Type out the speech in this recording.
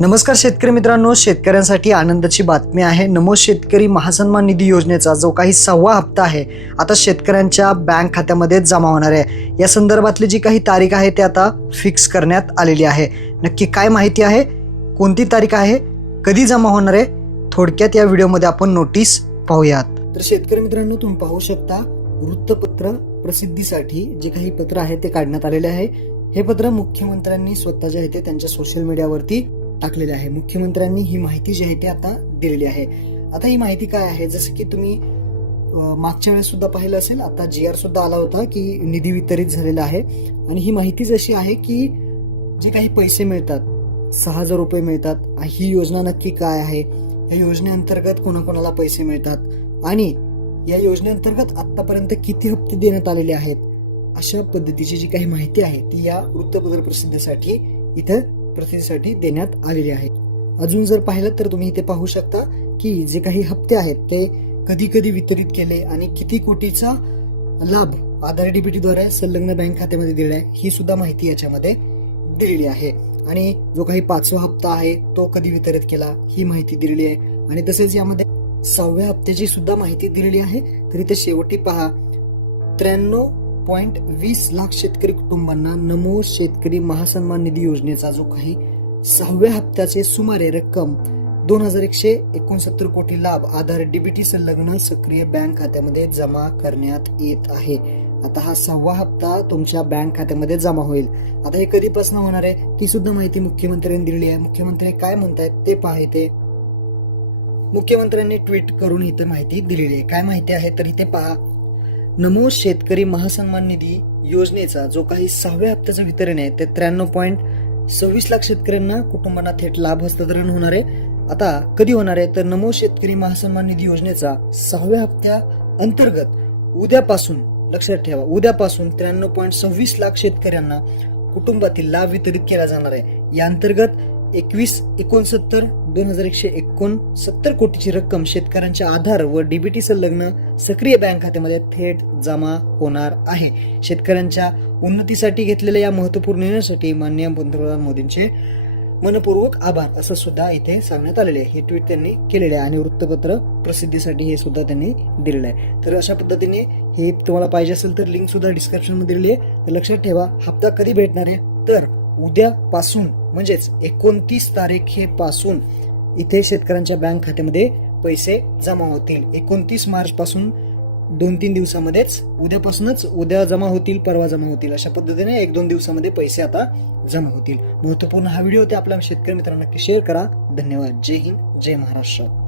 नमस्कार शेतकरी मित्रांनो शेतकऱ्यांसाठी आनंदाची बातमी आहे. नमो शेतकरी महासन्मान निधी योजनेचा जो काही सहावा हप्ता आहे आता शेतकऱ्यांच्या बँक खात्यामध्ये जमा होणार आहे. या संदर्भातली जी काही तारीख आहे ती आता फिक्स करण्यात आलेली आहे. नक्की काय माहिती आहे? कोणती तारीख आहे? कधी जमा होणार आहे? थोडक्यात या व्हिडिओमध्ये आपण नोटीस पाहूयात. तर शेतकरी मित्रांनो तुम्ही पाहू शकता वृत्तपत्र प्रसिद्धीसाठी जे काही पत्र आहे ते काढण्यात आलेले आहे. हे पत्र मुख्यमंत्र्यांनी स्वतः जे आहे ते त्यांच्या सोशल मीडियावरती टाकलेले आहे. मुख्यमंत्र्यांनी ही माहिती जी आहे ती आता दिलेली आहे. आता ही माहिती काय आहे? जसं की तुम्ही मागच्या वेळेस सुद्धा पाहिलं असेल आता जी आर सुद्धा आला होता की निधी वितरित झालेला आहे. आणि ही माहितीच अशी आहे की जे काही पैसे मिळतात सहा हजार रुपये मिळतात ही योजना नक्की काय आहे? या योजनेअंतर्गत कोणाकोणाला पैसे मिळतात? आणि या योजनेअंतर्गत आत्तापर्यंत किती हप्ते देण्यात आलेले आहेत? अशा पद्धतीची जी काही माहिती आहे ती या वृत्तपत्र प्रसिद्धीसाठी इथं प्रसिद्धीसाठी देण्यात आलेली आहे. अजून जर पाहिलं तर तुम्ही इथे पाहू शकता की जे काही हप्ते आहेत ते कधी कधी वितरित केले आणि किती कोटीचा लाभ आधार डीबीटीद्वारे संलग्न बँक खात्यामध्ये दिला आहे ही सुद्धा माहिती याच्यामध्ये दिलेली आहे. आणि जो काही पाचवा हप्ता आहे तो कधी वितरित केला ही माहिती दिलेली आहे. आणि तसेच यामध्ये सहाव्या हप्त्याची सुद्धा माहिती दिलेली आहे. तर इथे शेवटी पहा त्र्याण्णव पॉईंट वीस लाख शेतकरी कुटुंबांना नमो शेतकरी महासन्मान निधी योजनेचा जो काही सहाव्या हप्त्याचे सुमारे रक्कम दोन हजार एकशे एकोणसत्तर कोटी लाभ आधार डीबीटी संलग्न सक्रिय बँक खात्यामध्ये जमा करण्यात येत आहे. आता हा सहावा हप्ता तुमच्या बँक खात्यामध्ये जमा होईल. आता हे कधीपासून होणार आहे? ती सुद्धा माहिती मुख्यमंत्र्यांनी दिलेली आहे. मुख्यमंत्री काय म्हणतायत ते पाहते. मुख्यमंत्र्यांनी ट्विट करून इथं माहिती दिलेली आहे. काय माहिती आहे? तर इथे पहा. नमो शेतकरी महासन्मान निधी योजनेचा जो काही सहाव्या हप्त्याचं वितरण आहे ते त्र्याण्णव पॉईंट सव्वीस लाख शेतकऱ्यांना कुटुंबांना थेट लाभ हस्तांतरण होणार आहे. आता कधी होणार आहे? तर नमो शेतकरी महासन्मान निधी योजनेचा सहाव्या हप्त्या अंतर्गत उद्यापासून लक्षात ठेवा उद्यापासून त्र्याण्णव पॉईंट सव्वीस लाख शेतकऱ्यांना कुटुंबातील लाभ वितरित केला जाणार आहे. या अंतर्गत एकवीस एकोणसत्तर दोन हजार एकशे एकोणसत्तर कोटीची रक्कम शेतकऱ्यांच्या आधार व डीबीटी संलग्न सक्रिय बँक खात्यामध्ये थेट जमा होणार आहे. शेतकऱ्यांच्या उन्नतीसाठी घेतलेल्या या महत्त्वपूर्ण निर्णयासाठी माननीय पंतप्रधान मोदींचे मनपूर्वक आभार असं सुद्धा इथे सांगण्यात आलेले आहे. हे ट्विट त्यांनी केलेले आहे आणि वृत्तपत्र प्रसिद्धीसाठी हे सुद्धा त्यांनी दिलेलं आहे. तर अशा पद्धतीने हे तुम्हाला पाहिजे असेल तर लिंक सुद्धा डिस्क्रिप्शनमध्ये दिलेली आहे. तर लक्षात ठेवा हप्ता कधी भेटणार आहे? तर उद्यापासून म्हणजेच एकोणतीस तारीख हे पासून इथे शेतकऱ्यांच्या बँक खात्यामध्ये पैसे जमा होतील. एकोणतीस मार्च पासून दोन तीन दिवसामध्येच उद्यापासूनच उद्या जमा होतील परवा जमा होतील. अशा पद्धतीने एक दोन दिवसामध्ये पैसे आता जमा होतील. महत्त्वपूर्ण हा व्हिडिओ ते आपल्या शेतकरी मित्रांना नक्की शेअर करा. धन्यवाद. जय हिंद. जय महाराष्ट्र.